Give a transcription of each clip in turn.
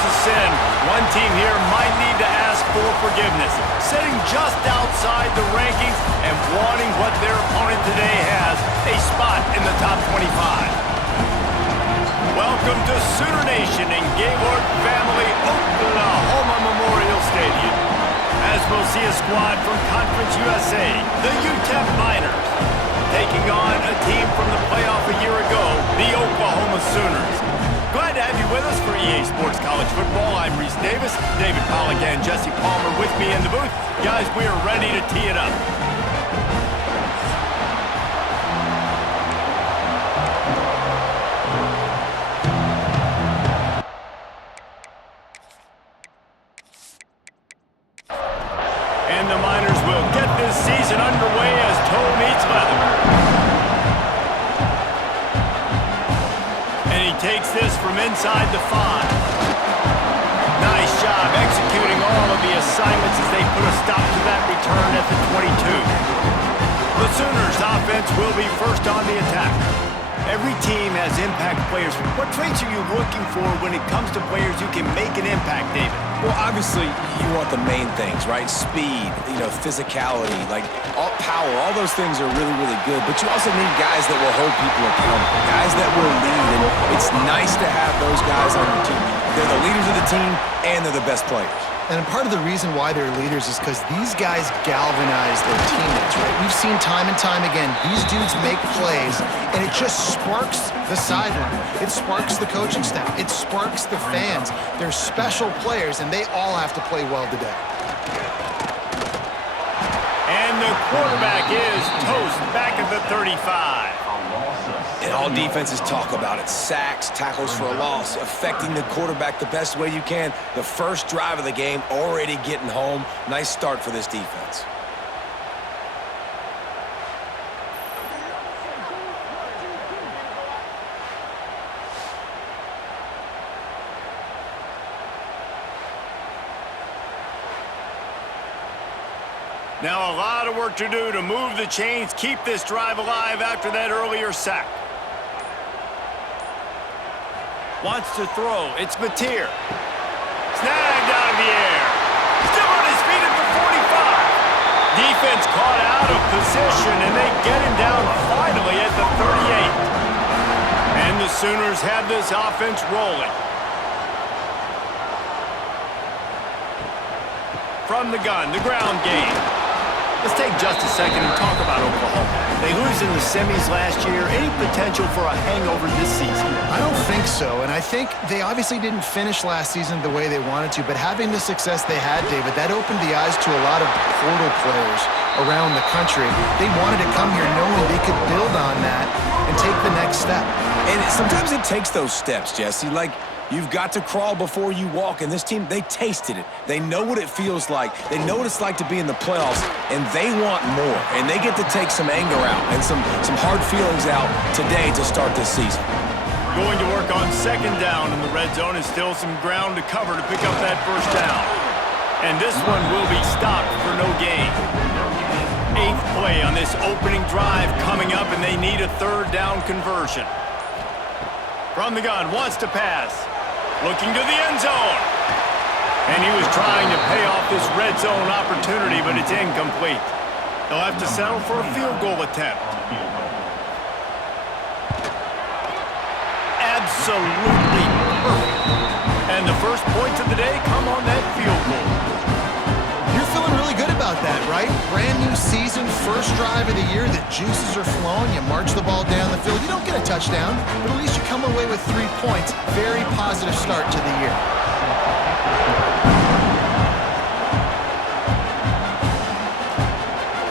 a sin, one team here might need to ask for forgiveness, sitting just outside the rankings and wanting what their opponent today has, a spot in the top 25. Welcome to Sooner Nation in Gaylord Family Oklahoma Memorial Stadium, as we'll see a squad from Conference USA, the UTEP Miners, taking on a team from the playoff a year ago, the Oklahoma Sooners. Glad to have you with us for EA Sports College Football. I'm Reese Davis, David Pollack and Jesse Palmer with me in the booth. Guys, we are ready to tee it up. And the Miners will get this season underway as toe meets leather. And he takes this from inside the 5. Nice job executing all of the assignments as they put a stop to that return at the 22. The Sooners offense will be first on the attack. Every team has impact players. What traits are you looking for when it comes to players who can make an impact, David? Well, obviously, you want the main things, right? Speed, physicality, all power. All those things are really, really good. But you also need guys that will hold people accountable, guys that will lead. And it's nice to have those guys on your team. They're the leaders of the team, and they're the best players. And part of the reason why they're leaders is because these guys galvanize their teammates, right? We've seen time and time again, these dudes make plays, and it just sparks the sideline. It sparks the coaching staff. It sparks the fans. They're special players, and they all have to play well today. And the quarterback is toast back at the 35. And all defenses talk about it. Sacks, tackles for a loss, affecting the quarterback the best way you can. The first drive of the game, already getting home. Nice start for this defense. Now a lot of work to do to move the chains, keep this drive alive after that earlier sack. Wants to throw. It's Mateer. Snagged out of the air. Still on his feet at the 45. Defense caught out of position, and they get him down finally at the 38. And the Sooners have this offense rolling. From the gun, the ground game. Let's take just a second and talk about Oklahoma. They lose in the semis last year. Any potential for a hangover this season? I don't think so, and I think they obviously didn't finish last season the way they wanted to, but having the success they had, David, that opened the eyes to a lot of portal players around the country. They wanted to come here knowing they could build on that and take the next step. And sometimes it takes those steps, Jesse. You've got to crawl before you walk, and this team, they tasted it. They know what it feels like. They know what it's like to be in the playoffs, and they want more. And they get to take some anger out and some hard feelings out today to start this season. Going to work on second down in the red zone is still some ground to cover to pick up that first down. And this one will be stopped for no gain. 8th play on this opening drive coming up, and they need a third down conversion. From the gun, wants to pass. Looking to the end zone. And he was trying to pay off this red zone opportunity, but it's incomplete. They'll have to settle for a field goal attempt. Absolutely perfect. And the first points of the day come on that field goal. You're feeling really good about that, right? Brand new season, first drive of the year, the juices are flowing, you march the ball down the field. You don't get a touchdown, but at least you come away with 3 points. Very positive start to the year.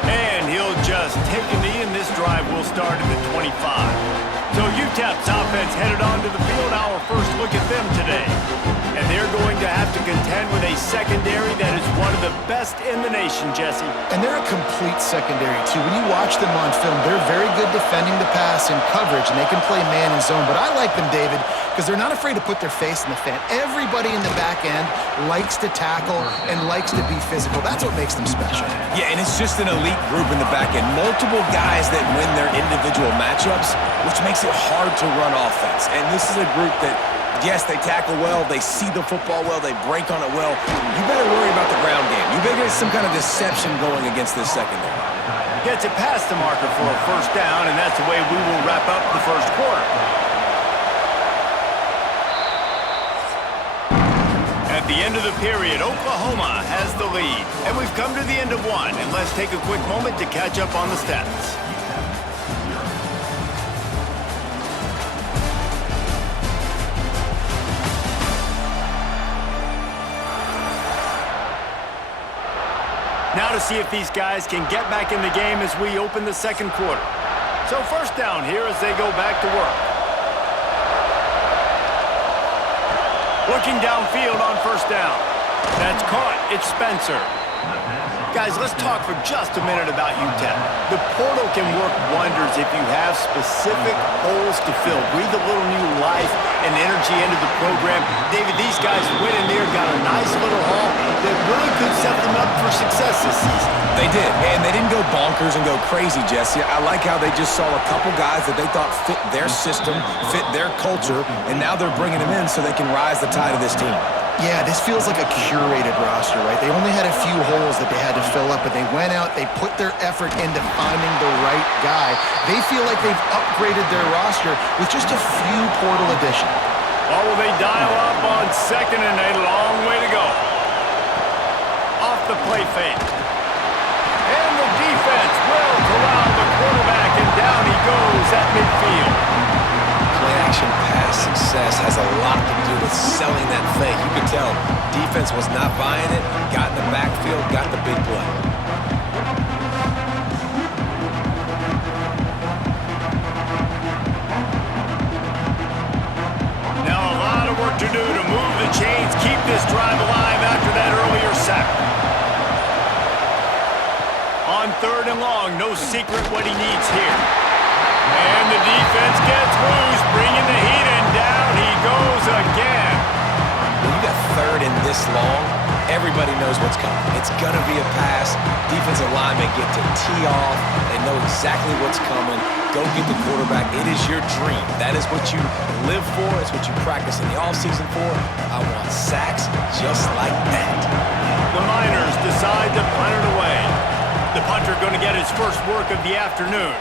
And he'll just take a knee, and this drive will start at the 25. So UTEP's offense headed onto the field. Our first look at them today. And they're going to have to contend with a secondary that is one of the best in the nation, Jesse. And they're a complete secondary, too. When you watch them on film, they're very good defending the pass and coverage, and they can play man and zone. But I like them, David, because they're not afraid to put their face in the fan. Everybody in the back end likes to tackle and likes to be physical. That's what makes them special. Yeah, and it's just an elite group in the back end. Multiple guys that win their individual matchups, which makes it hard to run offense. And this is a group that Yes, they tackle well, they see the football well, they break on it well. You better worry about the ground game. You better get some kind of deception going against this secondary. Gets it past the marker for a first down, and that's the way we will wrap up the first quarter. At the end of the period, Oklahoma has the lead. And we've come to the end of one, and let's take a quick moment to catch up on the stats. Now to see if these guys can get back in the game as we open the second quarter. So first down here as they go back to work. Looking downfield on first down. That's caught. It's Spencer. Guys, let's talk for just a minute about UTEP. The portal can work wonders if you have specific holes to fill. Breathe a little new life and energy into the program. David, these guys went in there, got a nice little haul that really could set them up for success this season. They did, and they didn't go bonkers and go crazy, Jesse. I like how they just saw a couple guys that they thought fit their system, fit their culture, and now they're bringing them in so they can rise the tide of this team. Yeah, this feels like a curated roster, right? They only had a few holes that they had to fill up, but they went out, they put their effort into finding the right guy. They feel like they've upgraded their roster with just a few portal additions. Or will they dial up on second and a long way to go? Off the play fake. And the defense will corral the quarterback, and down he goes at midfield. Play-action pass success has a lot to do with selling that fake. You could tell defense was not buying it, got in the backfield, got the big play. Now a lot of work to do to move the chains, keep this drive alive after that earlier sack. On third and long, no secret what he needs here. And the defense gets loose, bringing the heat, and down he goes again. When you got third and this long, everybody knows what's coming. It's going to be a pass. Defensive linemen get to tee off. They know exactly what's coming. Go get the quarterback. It is your dream. That is what you live for. It's what you practice in the offseason for. I want sacks just like that. The Miners decide to punt it away. The punter going to get his first work of the afternoon.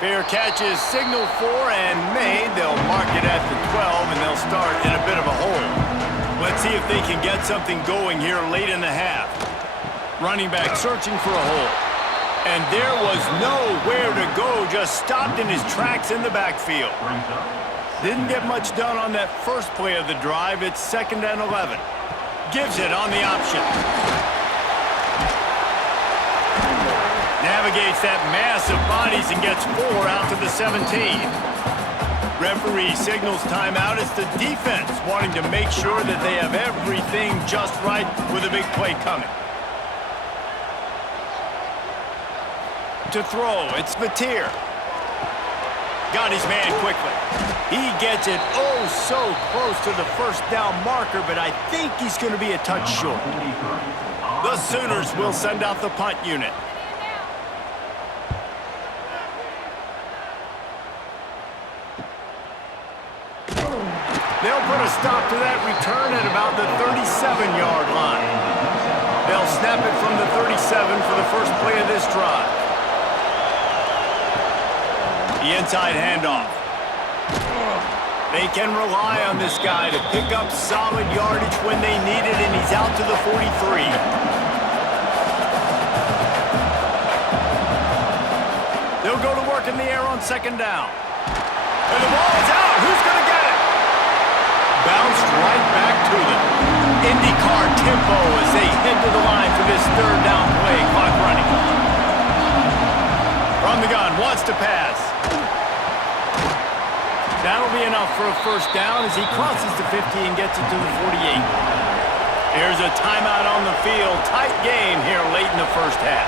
Fair catch is signaled for and made. They'll mark it at the 12, and they'll start in a bit of a hole. Let's see if they can get something going here late in the half. Running back searching for a hole. And there was nowhere to go, just stopped in his tracks in the backfield. Didn't get much done on that first play of the drive. It's 2nd and 11. Gives it on the option. Navigates that mass of bodies and gets 4 out to the 17. Referee signals timeout. It's the defense wanting to make sure that they have everything just right with a big play coming. To throw, it's Mateer. Got his man quickly. He gets it oh so close to the first down marker, but I think he's going to be a touch short. The Sooners will send out the punt unit. They'll put a stop to that return at about the 37-yard line. They'll snap it from the 37 for the first play of this drive. The inside handoff. They can rely on this guy to pick up solid yardage when they need it, and he's out to the 43. They'll go to work in the air on 2nd down. And the ball is out. Who's going to get it? Bounced right back to them. IndyCar tempo as they head to the line for this 3rd down play. Clock running. From the gun, wants to pass. That'll be enough for a first down as he crosses the 50 and gets it to the 48. Here's a timeout on the field. Tight game here late in the first half.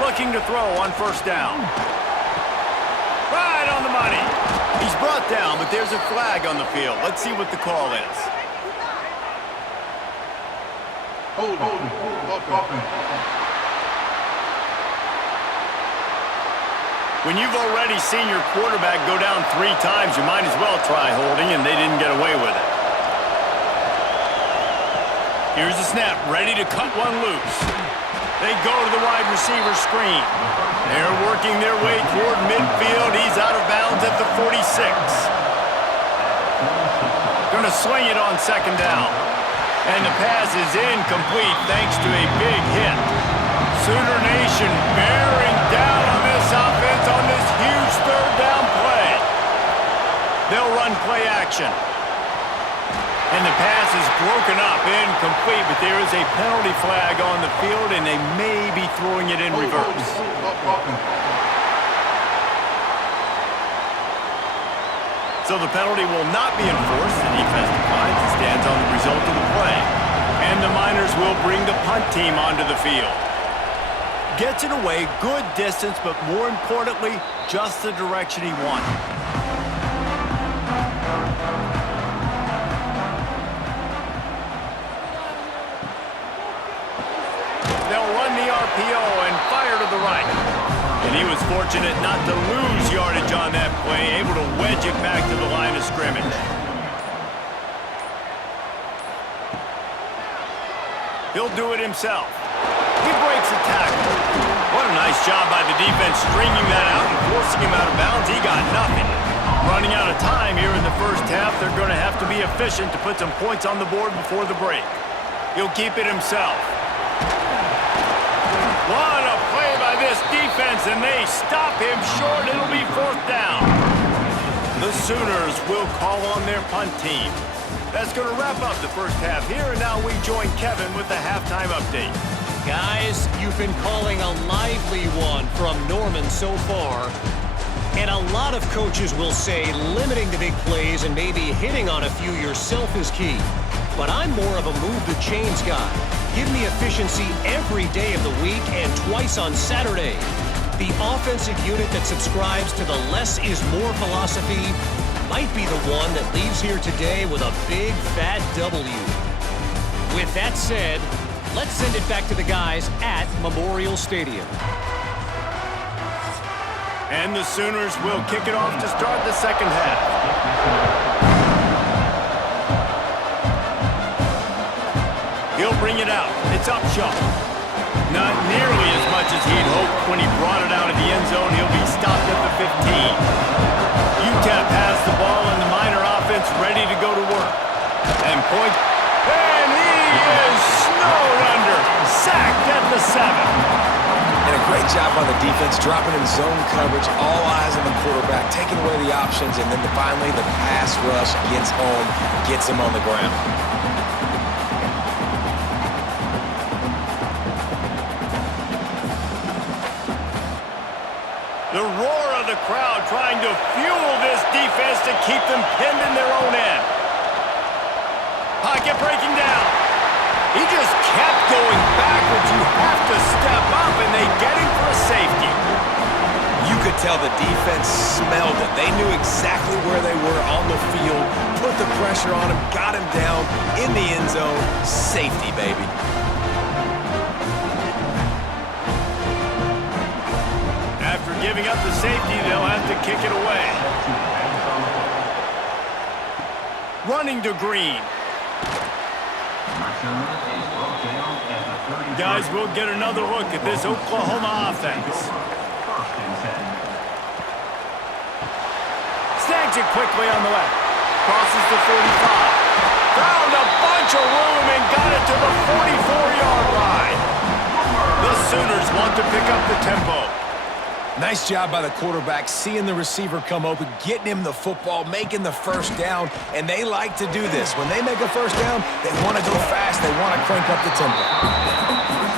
Looking to throw on 1st down. Right on the money. He's brought down, but there's a flag on the field. Let's see what the call is. Hold on. When you've already seen your quarterback go down 3 times, you might as well try holding, and they didn't get away with it. Here's the snap, ready to cut one loose. They go to the wide receiver screen. They're working their way toward midfield. He's out of bounds at the 46. Going to swing it on 2nd down. And the pass is incomplete thanks to a big hit. Sooner Nation bearing down on this offense on this huge 3rd down play. They'll run play action. And the pass is broken up, incomplete, but there is a penalty flag on the field, and they may be throwing it in reverse. So the penalty will not be enforced. The defense declines and stands on the result of the play. And the Miners will bring the punt team onto the field. Gets it away, good distance, but more importantly, just the direction he wanted. They'll run the RPO and fire to the right. And he was fortunate not to lose yardage on that play, able to wedge it back to the line of scrimmage. He'll do it himself. He breaks a tackle. What a nice job by the defense stringing that out and forcing him out of bounds. He got nothing. Running out of time here in the first half, they're going to have to be efficient to put some points on the board before the break. He'll keep it himself. What a play by this defense, and they stop him short. It'll be 4th down. The Sooners will call on their punt team. That's going to wrap up the first half here, and now we join Kevin with the halftime update. Guys, you've been calling a lively one from Norman so far. And a lot of coaches will say limiting the big plays and maybe hitting on a few yourself is key. But I'm more of a move the chains guy. Give me efficiency every day of the week and twice on Saturday. The offensive unit that subscribes to the less is more philosophy might be the one that leaves here today with a big fat W. With that said, let's send it back to the guys at Memorial Stadium. And the Sooners will kick it off to start the second half. He'll bring it out. It's Upshaw. Not nearly as much as he'd hoped when he brought it out of the end zone. He'll be stopped at the 15. UTEP has the ball and the Miner offense ready to go to work. And point. And he is snowed under. Sacked at the 7. And a great job by the defense, dropping in zone coverage, all eyes on the quarterback, taking away the options, and then finally the pass rush gets home, gets him on the ground. The roar of the crowd trying to fuel this defense to keep them pinned in their own end. Pocket breaking down. He just kept going backwards. You have to step up, and they get him for a safety. You could tell the defense smelled it. They knew exactly where they were on the field, put the pressure on him, got him down in the end zone. Safety, baby. After giving up the safety, they'll have to kick it away. Running to Green. Guys, we'll get another look at this Oklahoma offense. Snags it quickly on the left. Crosses the 45. Found a bunch of room and got it to the 44-yard line. The Sooners want to pick up the tempo. Nice job by the quarterback, seeing the receiver come open, getting him the football, making the first down, and they like to do this. When they make a first down, they want to go fast, they want to crank up the tempo.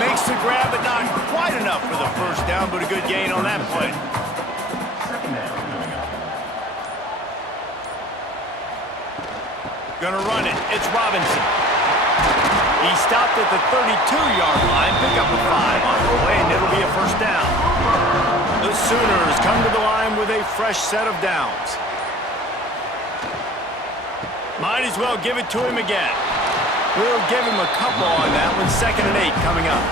Makes the grab, but not quite enough for the first down, but a good gain on that play. Gonna run it. It's Robinson. He stopped at the 32-yard line, pick up a 5 on the way, and it'll be a first down. The Sooners come to the line with a fresh set of downs. Might as well give it to him again. We'll give him a couple on that one. 2nd and 8 coming up.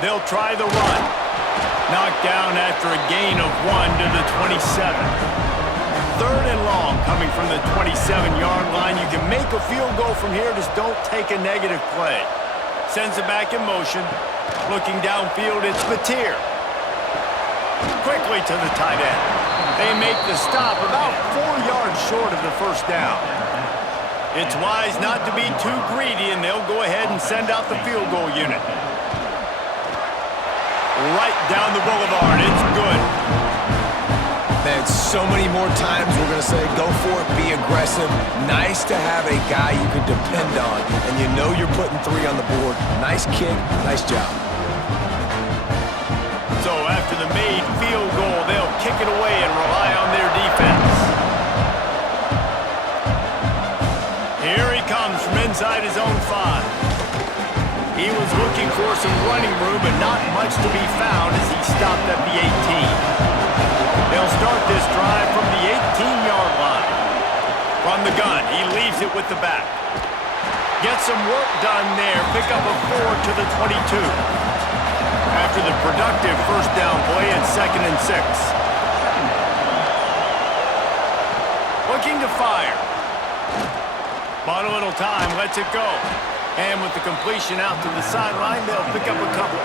They'll try the run. Knocked down after a gain of 1 to the 27. 3rd and long coming from the 27-yard line. You can make a field goal from here, just don't take a negative play. Sends it back in motion. Looking downfield, it's Mateer. Quickly to the tight end. They make the stop about 4 yards short of the first down. It's wise not to be too greedy, and they'll go ahead and send out the field goal unit. Right down the boulevard. It's good. Man, so many more times we're going to say, go for it, be aggressive. Nice to have a guy you can depend on, and you know you're putting 3 on the board. Nice kick, nice job. So after the made field goal, they'll kick it away and rely on their defense. Here he comes from inside his own 5. He was looking for some running room, but not much to be found as he stopped at the 18. They'll start this drive from the 18-yard line. From the gun, he leaves it with the back. Gets some work done there. Pick up a 4 to the 22. After the productive first down play, it's 2nd and 6. Looking to fire. Bought a little time, lets it go. And with the completion out to the sideline, they'll pick up a couple.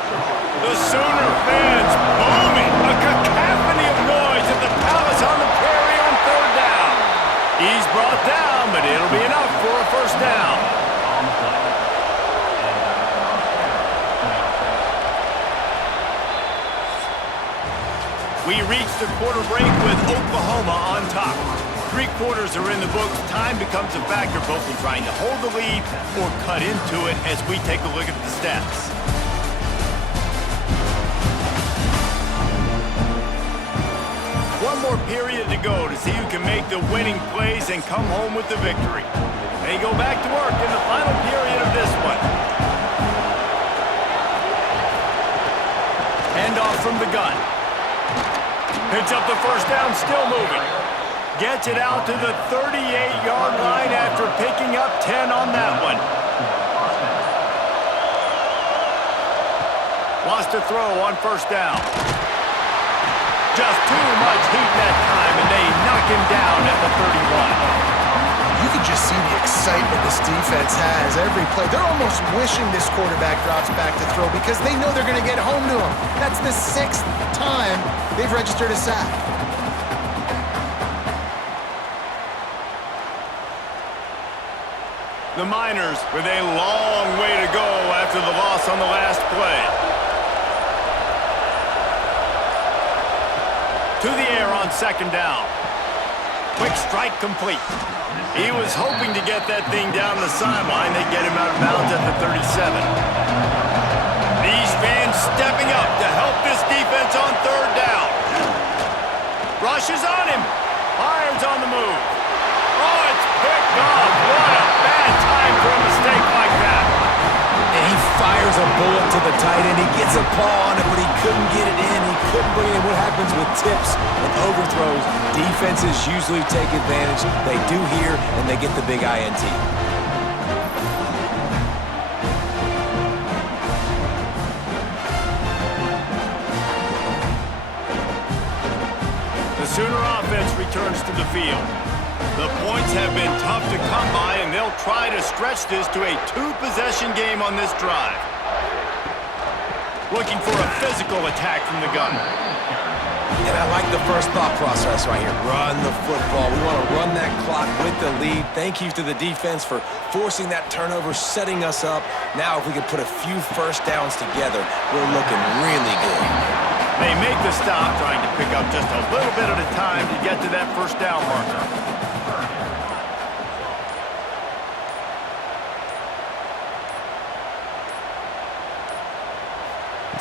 The Sooner fans booming. A cacophony of noise at the Palace on the Prairie on 3rd down. He's brought down, but it'll be enough for a first down. We reach the quarter break with Oklahoma on top. 3 quarters are in the books. Time becomes a factor both in trying to hold the lead or cut into it as we take a look at the stats. One more period to go to see who can make the winning plays and come home with the victory. They go back to work in the final period of this one. Handoff from the gun. Picks up the first down, still moving. Gets it out to the 38-yard line after picking up 10 on that one. Wants to throw on first down. Just too much heat that time, and they knock him down at the 31. You can just see the excitement this defense has every play. They're almost wishing this quarterback drops back to throw because they know they're going to get home to him. That's the 6th time they've registered a sack. The Miners with a long way to go after the loss on the last play. To the air on 2nd down. Quick strike complete. He was hoping to get that thing down the sideline. They get him out of bounds at the 37. These fans stepping up to help this defense on 3rd down. Rushes on him. Fires on the move. Oh, it's picked off. What a bad time for a mistake like that. And he fires a bullet to the tight end. He gets a paw on it, but he couldn't get it in. He couldn't bring it in. What happens with tips and overthrows? Defenses usually take advantage. They do here, and they get the big INT. The Sooner offense returns to the field. The points have been tough to come by, and they'll try to stretch this to a 2-possession game on this drive. Looking for a physical attack from the gun. And I like the first thought process right here. Run the football. We want to run that clock with the lead. Thank you to the defense for forcing that turnover, setting us up. Now if we could put a few first downs together, we're looking really good. They make the stop, trying to pick up just a little bit at a time to get to that first down marker.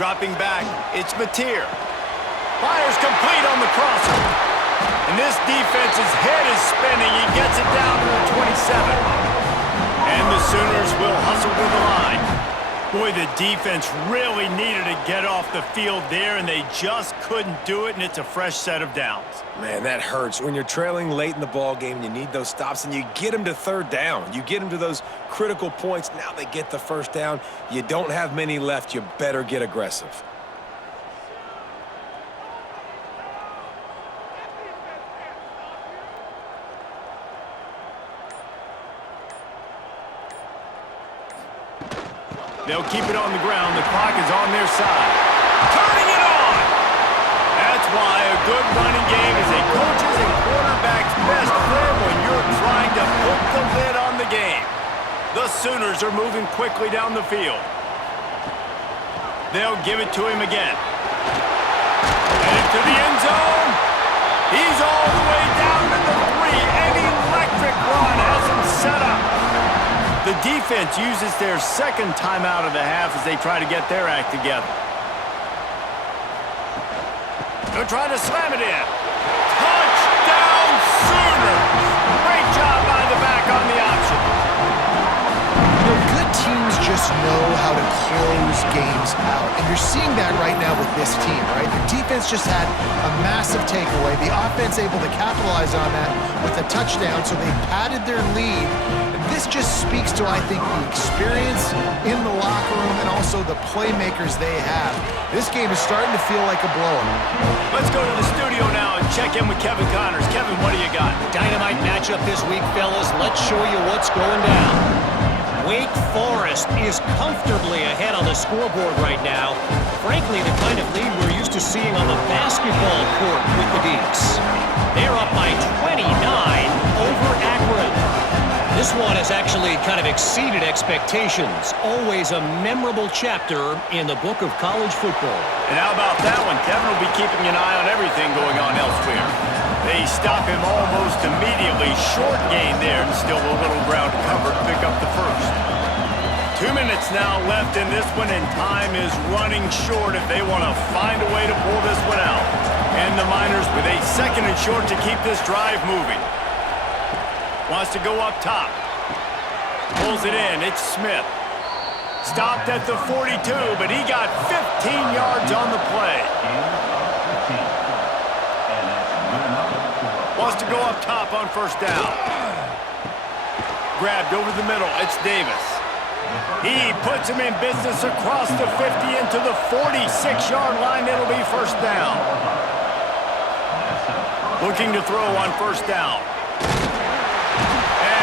Dropping back, it's Mateer. Fires complete on the crosser. And this defense's head is spinning. He gets it down to the 27. And the Sooners will hustle to the line. Boy, the defense really needed to get off the field there, and they just couldn't do it, and it's a fresh set of downs. Man, that hurts. When you're trailing late in the ball game and you need those stops, and you get them to third down. You get them to those critical points. Now they get the first down. You don't have many left. You better get aggressive. They'll keep it on the ground. The clock is on their side. Turning it on! That's why a good running game is a coach's and quarterback's best friend when you're trying to put the lid on the game. The Sooners are moving quickly down the field. They'll give it to him again. Headed to the end zone. He's all the way down to the 3. An electric run has him set up. The defense uses their second timeout of the half as they try to get their act together. They're trying to slam it in. Touchdown Sooners! Great job by the back on the option. You know, good teams just know how to close games out. And you're seeing that right now with this team, right? The defense just had a massive takeaway. The offense able to capitalize on that with a touchdown, so they padded their lead. This just speaks to, I think, the experience in the locker room and also the playmakers they have. This game is starting to feel like a blowout. Let's go to the studio now and check in with Kevin Connors. Kevin, what do you got? Dynamite matchup this week, fellas. Let's show you what's going down. Wake Forest is comfortably ahead on the scoreboard right now. Frankly, the kind of lead we're used to seeing on the basketball court with the Deacs. They're up by 29 over Akron. This one has actually kind of exceeded expectations. Always a memorable chapter in the book of college football. And how about that one? Kevin will be keeping an eye on everything going on elsewhere. They stop him almost immediately. Short gain there, and still a little ground to cover to pick up the first. 2 minutes now left in this one, and time is running short if they want to find a way to pull this one out. And the Miners with a second and short to keep this drive moving. Wants to go up top. Pulls it in. It's Smith. Stopped at the 42, but he got 15 yards on the play. Wants to go up top on first down. Grabbed over the middle. It's Davis. He puts him in business across the 50 into the 46-yard line. It'll be first down. Looking to throw on first down.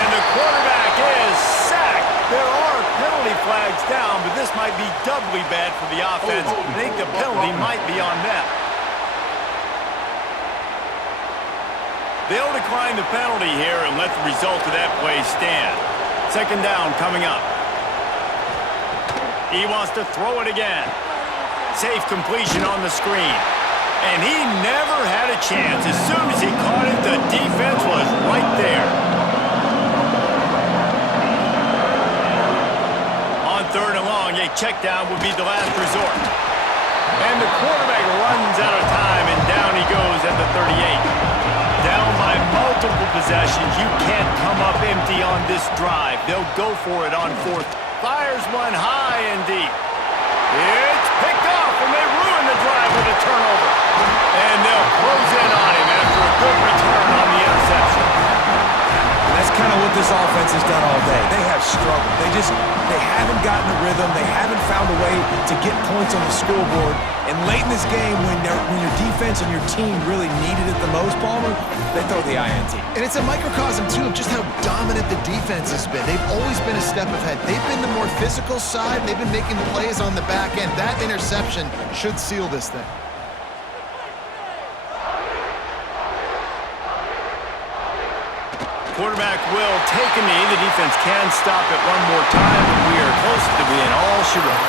The quarterback is sacked. There are penalty flags down, but this might be doubly bad for the offense. I think the penalty might be on them. They'll decline the penalty here and let the result of that play stand. Second down coming up. He wants to throw it again. Safe completion on the screen. And he never had a chance. As soon as he caught it, the defense was right there. Third and long, a check down would be the last resort. And the quarterback runs out of time, and down he goes at the 38. Down by multiple possessions. You can't come up empty on this drive. They'll go for it on fourth. Fires one high and deep. It's picked off, and they ruin the drive with a turnover. And they'll close in on him after a good return on the interception. That's kind of what this offense has done all day. They have struggled. They haven't gotten a rhythm. They haven't found a way to get points on the scoreboard. And late in this game, when your defense and your team really needed it the most, Palmer, they throw the INT. And it's a microcosm, too, of just how dominant the defense has been. They've always been a step ahead. They've been the more physical side. They've been making plays on the back end. That interception should seal this thing. Quarterback will take a knee. The defense can stop it one more time. We are close to being all she wrote.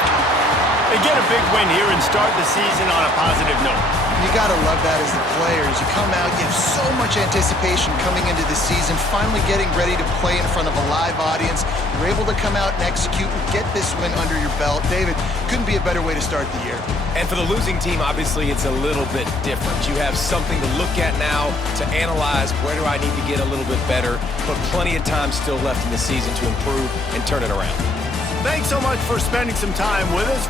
They get a big win here and start the season on a positive note. You got to love that as the players. You come out, you have so much anticipation coming into the season, finally getting ready to play in front of a live audience. You're able to come out and execute and get this win under your belt. David, couldn't be a better way to start the year. And for the losing team, obviously, it's a little bit different. You have something to look at now, to analyze where do I need to get a little bit better, but plenty of time still left in the season to improve and turn it around. Thanks so much for spending some time with us.